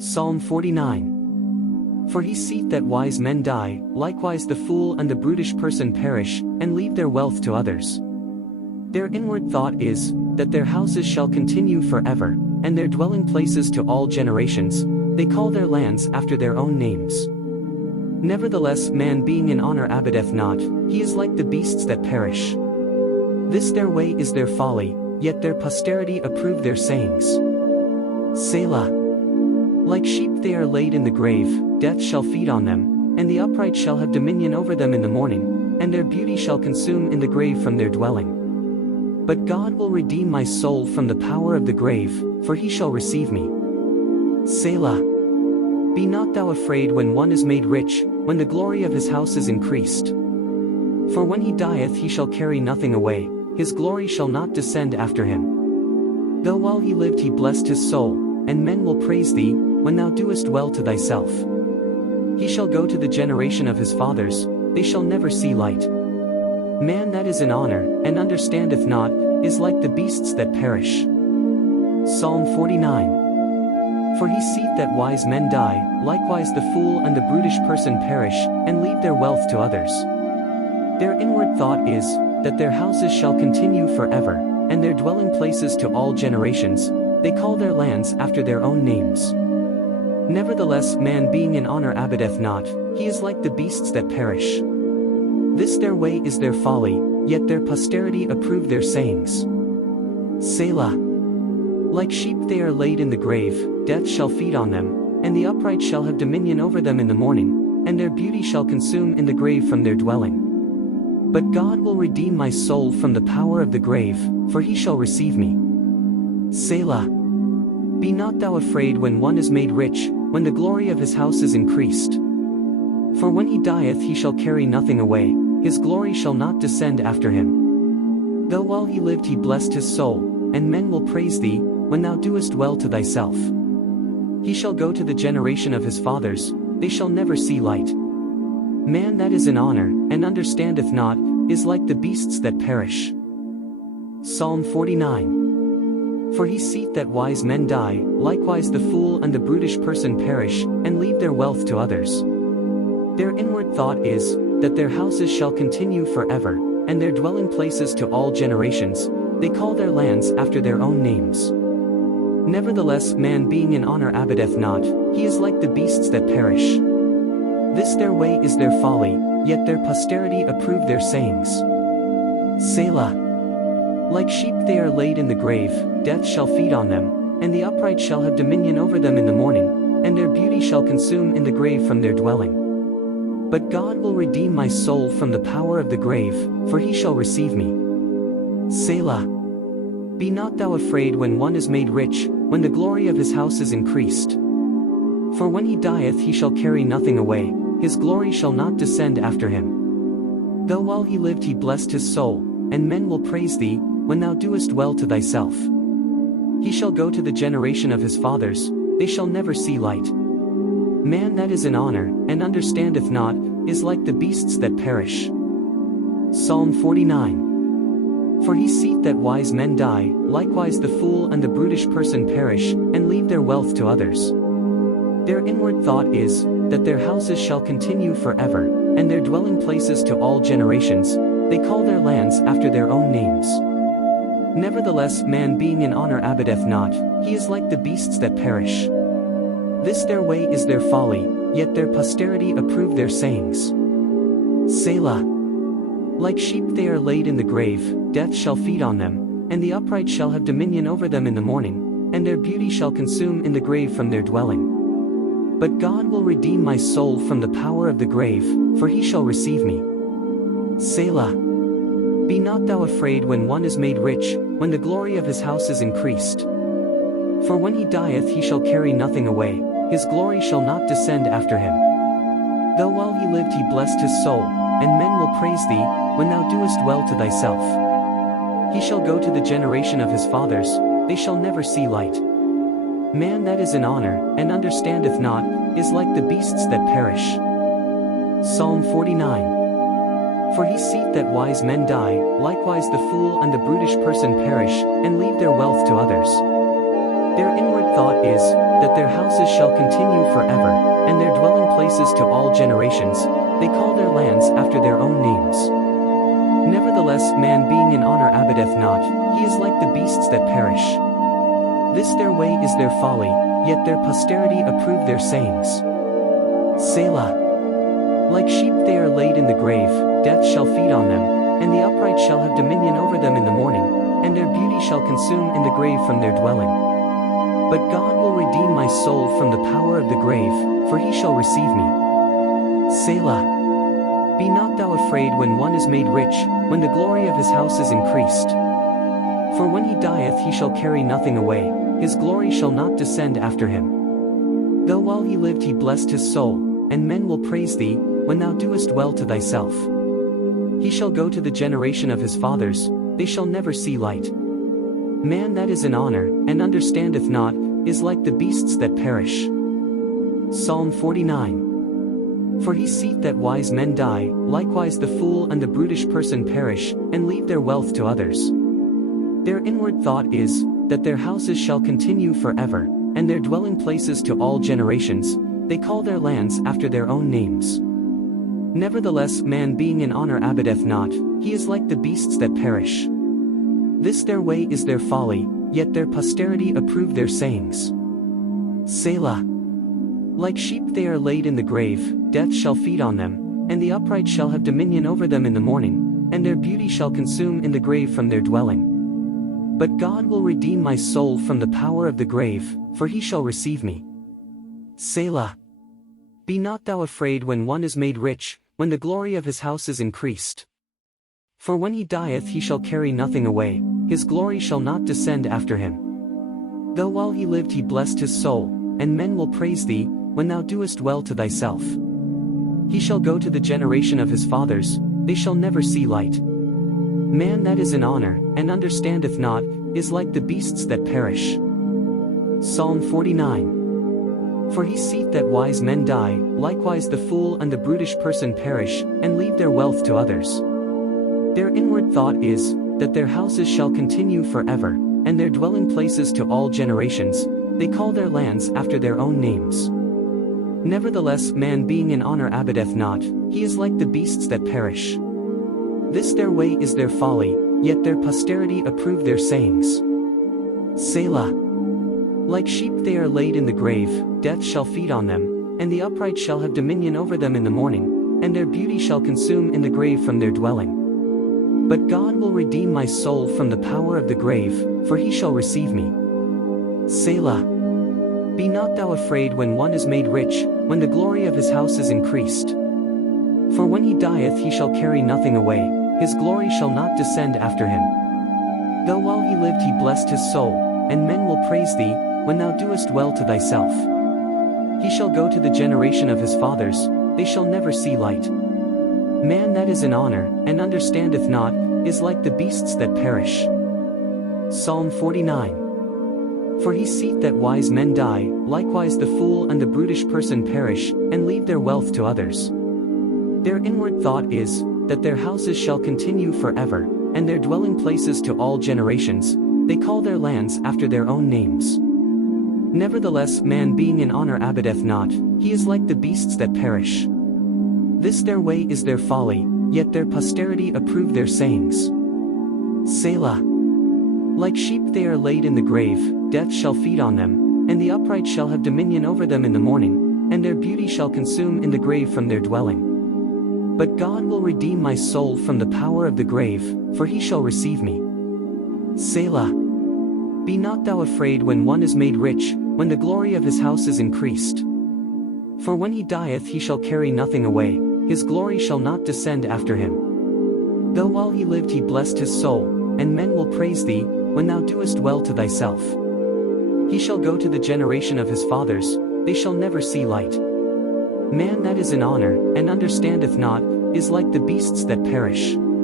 Psalm 49. For he seeth that wise men die, likewise the fool and the brutish person perish, and leave their wealth to others. Their inward thought is, that their houses shall continue forever, and their dwelling places to all generations. They call their lands after their own names. Nevertheless man being in honor abideth not, he is like the beasts that perish. This their way is their folly, yet their posterity approve their sayings. Selah. Like sheep they are laid in the grave, death shall feed on them, and the upright shall have dominion over them in the morning, and their beauty shall consume in the grave from their dwelling. But God will redeem my soul from the power of the grave, for he shall receive me. Selah. Be not thou afraid when one is made rich, when the glory of his house is increased. For when he dieth he shall carry nothing away, his glory shall not descend after him. Though while he lived he blessed his soul, and men will praise thee, when thou doest well to thyself. He shall go to the generation of his fathers, they shall never see light. Man that is in honor, and understandeth not, is like the beasts that perish. Psalm 49. For he seeth that wise men die, likewise the fool and the brutish person perish, and leave their wealth to others. Their inward thought is, that their houses shall continue forever, and their dwelling places to all generations. They call their lands after their own names. Nevertheless man being in honor abideth not, he is like the beasts that perish. This their way is their folly, yet their posterity approve their sayings. Selah. Like sheep they are laid in the grave, death shall feed on them, and the upright shall have dominion over them in the morning, and their beauty shall consume in the grave from their dwelling. But God will redeem my soul from the power of the grave, for he shall receive me. Selah. Be not thou afraid when one is made rich, when the glory of his house is increased. For when he dieth he shall carry nothing away, his glory shall not descend after him. Though while he lived he blessed his soul, and men will praise thee, when thou doest well to thyself. He shall go to the generation of his fathers, they shall never see light. Man that is in honor, and understandeth not, is like the beasts that perish. Psalm 49. For he seeth that wise men die, likewise the fool and the brutish person perish, and leave their wealth to others. Their inward thought is, that their houses shall continue forever, and their dwelling places to all generations. They call their lands after their own names. Nevertheless man being in honor abideth not, he is like the beasts that perish. This their way is their folly, yet their posterity approve their sayings. Selah. Like sheep they are laid in the grave, death shall feed on them, and the upright shall have dominion over them in the morning, and their beauty shall consume in the grave from their dwelling. But God will redeem my soul from the power of the grave, for he shall receive me. Selah. Be not thou afraid when one is made rich, when the glory of his house is increased. For when he dieth he shall carry nothing away, his glory shall not descend after him. Though while he lived he blessed his soul, and men will praise thee, when thou doest well to thyself. He shall go to the generation of his fathers, they shall never see light. Man that is in honor, and understandeth not, is like the beasts that perish. Psalm 49. For he seeth that wise men die, likewise the fool and the brutish person perish, and leave their wealth to others. Their inward thought is, that their houses shall continue forever, and their dwelling places to all generations. They call their lands after their own names. Nevertheless man being in honor abideth not, he is like the beasts that perish. This their way is their folly, yet their posterity approve their sayings. Selah. Like sheep they are laid in the grave, death shall feed on them, and the upright shall have dominion over them in the morning, and their beauty shall consume in the grave from their dwelling. But God will redeem my soul from the power of the grave, for he shall receive me. Selah. Be not thou afraid when one is made rich, when the glory of his house is increased. For when he dieth he shall carry nothing away, his glory shall not descend after him. Though while he lived he blessed his soul, and men will praise thee, when thou doest well to thyself. He shall go to the generation of his fathers, they shall never see light. Man that is in honor, and understandeth not, is like the beasts that perish. Psalm 49. For he seeth that wise men die, likewise the fool and the brutish person perish, and leave their wealth to others. Their inward thought is, that their houses shall continue forever, and their dwelling places to all generations. They call their lands after their own names. Nevertheless, man being in honor abideth not, he is like the beasts that perish. This their way is their folly, yet their posterity approve their sayings. Selah. Like sheep they are laid in the grave, death shall feed on them, and the upright shall have dominion over them in the morning, and their beauty shall consume in the grave from their dwelling. But God will redeem my soul from the power of the grave, for he shall receive me. Selah. Be not thou afraid when one is made rich, when the glory of his house is increased. For when he dieth he shall carry nothing away, his glory shall not descend after him. Though while he lived he blessed his soul, and men will praise thee, when thou doest well to thyself. He shall go to the generation of his fathers, they shall never see light. Man that is in honor, and understandeth not, is like the beasts that perish. Psalm 49. For he seeth that wise men die, likewise the fool and the brutish person perish, and leave their wealth to others. Their inward thought is, that their houses shall continue forever, and their dwelling places to all generations. They call their lands after their own names. Nevertheless, man being in honor abideth not, he is like the beasts that perish. This their way is their folly, yet their posterity approve their sayings. Selah. Like sheep they are laid in the grave, death shall feed on them, and the upright shall have dominion over them in the morning, and their beauty shall consume in the grave from their dwelling. But God will redeem my soul from the power of the grave, for he shall receive me. Selah. Be not thou afraid when one is made rich, when the glory of his house is increased. For when he dieth he shall carry nothing away, his glory shall not descend after him. Though while he lived he blessed his soul, and men will praise thee, when thou doest well to thyself. He shall go to the generation of his fathers, they shall never see light. Man that is in honor, and understandeth not, is like the beasts that perish. Psalm 49. For he seeth that wise men die, likewise the fool and the brutish person perish, and leave their wealth to others. Their inward thought is, that their houses shall continue forever, and their dwelling places to all generations. They call their lands after their own names. Nevertheless, man being in honor abideth not, he is like the beasts that perish. This their way is their folly, yet their posterity approve their sayings. Selah. Like sheep they are laid in the grave, death shall feed on them, and the upright shall have dominion over them in the morning, and their beauty shall consume in the grave from their dwelling. But God will redeem my soul from the power of the grave, for he shall receive me. Selah. Be not thou afraid when one is made rich, when the glory of his house is increased. For when he dieth he shall carry nothing away, his glory shall not descend after him. Though while he lived he blessed his soul, and men will praise thee, when thou doest well to thyself. He shall go to the generation of his fathers, they shall never see light. Man that is in honor, and understandeth not, is like the beasts that perish. Psalm 49. For he seeth that wise men die, likewise the fool and the brutish person perish, and leave their wealth to others. Their inward thought is, that their houses shall continue forever, and their dwelling places to all generations. They call their lands after their own names. Nevertheless, man being in honor abideth not, he is like the beasts that perish. This their way is their folly, yet their posterity approve their sayings. Selah. Like sheep they are laid in the grave, death shall feed on them, and the upright shall have dominion over them in the morning, and their beauty shall consume in the grave from their dwelling. But God will redeem my soul from the power of the grave, for he shall receive me. Selah. Be not thou afraid when one is made rich, when the glory of his house is increased. For when he dieth he shall carry nothing away, his glory shall not descend after him. Though while he lived he blessed his soul, and men will praise thee, when thou doest well to thyself. He shall go to the generation of his fathers, they shall never see light. Man that is in honor, and understandeth not, is like the beasts that perish.